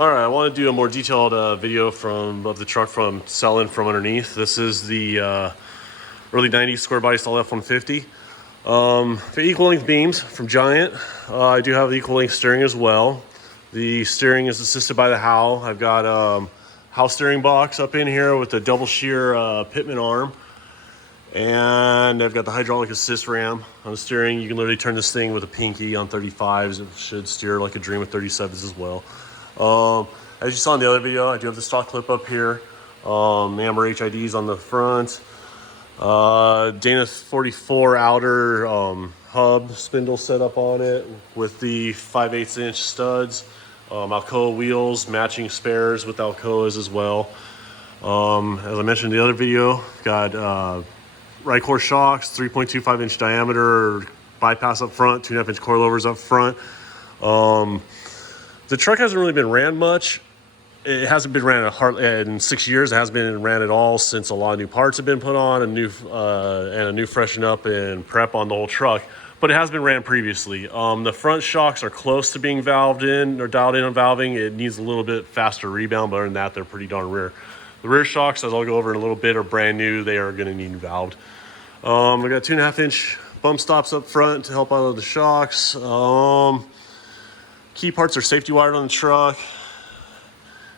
Alright, I want to do a more detailed video of the truck from selling from underneath. This is the early 90s square body style F-150. For equal length beams from Giant. I do have the equal length steering as well. The steering is assisted by the Howe. I've got Howe steering box up in here with a double shear Pitman arm. And I've got the hydraulic assist ram on the steering. You can literally turn this thing with a pinky on 35s. It should steer like a dream with 37s as well. As you saw in the other video, I do have the stock clip up here. Amber HIDs on the front. Dana 44 outer hub spindle set up on it with the 5/8 inch studs. Alcoa wheels, matching spares with Alcoas as well. As I mentioned in the other video, got right core shocks, 3.25 inch diameter bypass up front, 2.5 inch coilovers up front. The truck hasn't really been ran much. It hasn't been ran in 6 years. It hasn't been ran at all since a lot of new parts have been put on, and a new freshen up and prep on the whole truck. But it has been ran previously. The front shocks are close to being valved in or dialed in on valving. It needs a little bit faster rebound, but other than that, they're pretty darn rare. The rear shocks, as I'll go over in a little bit, are brand new. They are going to need valved. We got 2.5 inch bump stops up front to help out with the shocks. Key parts are safety wired on the truck.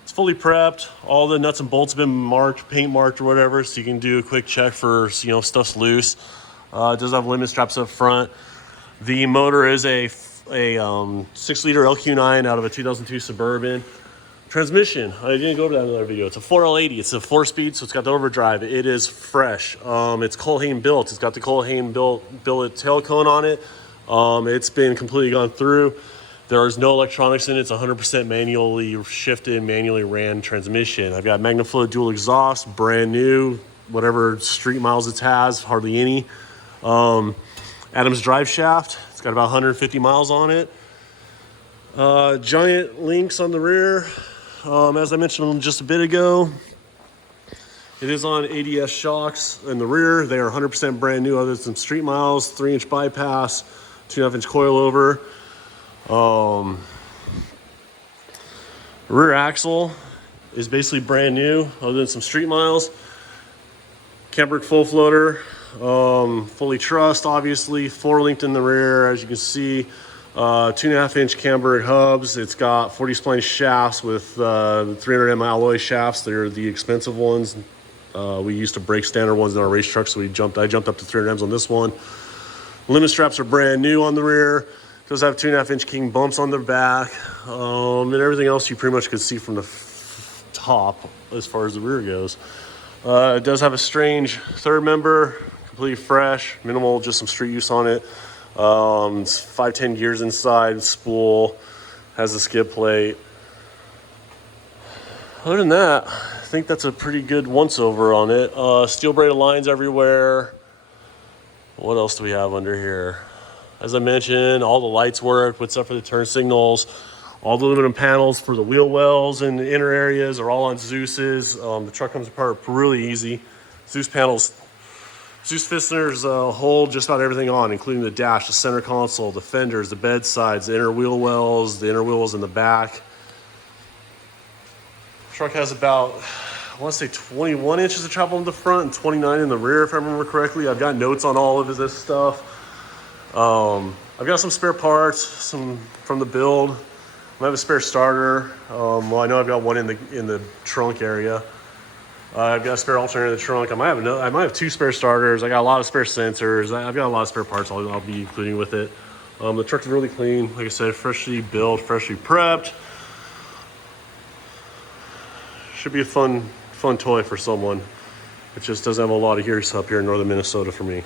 It's fully prepped. All the nuts and bolts have been marked, paint marked or whatever, so you can do a quick check for, stuff's loose. It does have limit straps up front. The motor is a 6-liter LQ9 out of a 2002 Suburban. Transmission, I didn't go to that in another video. It's a 4L80. It's a 4-speed, so it's got the overdrive. It is fresh. It's Colhane built. It's got the Colhane billet tail cone on it. It's been completely gone through. There's no electronics in it. It's 100% manually shifted, manually ran transmission. I've got MagnaFlow dual exhaust, brand new, whatever street miles it has, hardly any. Adams drive shaft. It's got about 150 miles on it. Giant links on the rear. As I mentioned just a bit ago, it is on ADS shocks in the rear. They are 100% brand new other than some street miles, 3-inch bypass, 2.5 inch coilover. Rear axle is basically brand new other than some street miles. Cambric full floater, fully trussed obviously, 4-linked in the rear as you can see. 2.5 inch cambric hubs. It's got 40 spline shafts with 300M alloy shafts. They're the expensive ones. We used to break standard ones in our race trucks, so I jumped up to 300Ms on this one. Limit straps are brand new on the rear. Does have 2.5 inch king bumps on the back, and everything else you pretty much could see from the top as far as the rear goes. It does have a strange third member, completely fresh, minimal, just some street use on it. It's 510 gears inside, spool, has a skid plate. Other than that, I think that's a pretty good once over on it. Steel braided lines everywhere. What else do we have under here? As I mentioned, all the lights work, except for the turn signals. All the aluminum panels for the wheel wells and the inner areas are all on Zeus's. The truck comes apart really easy. Zeus panels, Zeus fasteners hold just about everything on, including the dash, the center console, the fenders, the bed sides, the inner wheel wells in the back. The truck has about, I want to say 21 inches of travel in the front and 29 in the rear, if I remember correctly. I've got notes on all of this stuff. I've got some spare parts, some from the build. I have a spare starter. Well, I know I've got one in the trunk area. I've got a spare alternator in the trunk. I might have 2 spare starters. I got a lot of spare sensors. I've got a lot of spare parts I'll be including with it. The truck's really clean. Like I said, freshly built, freshly prepped. Should be a fun toy for someone. It just doesn't have a lot of use up here in northern Minnesota for me.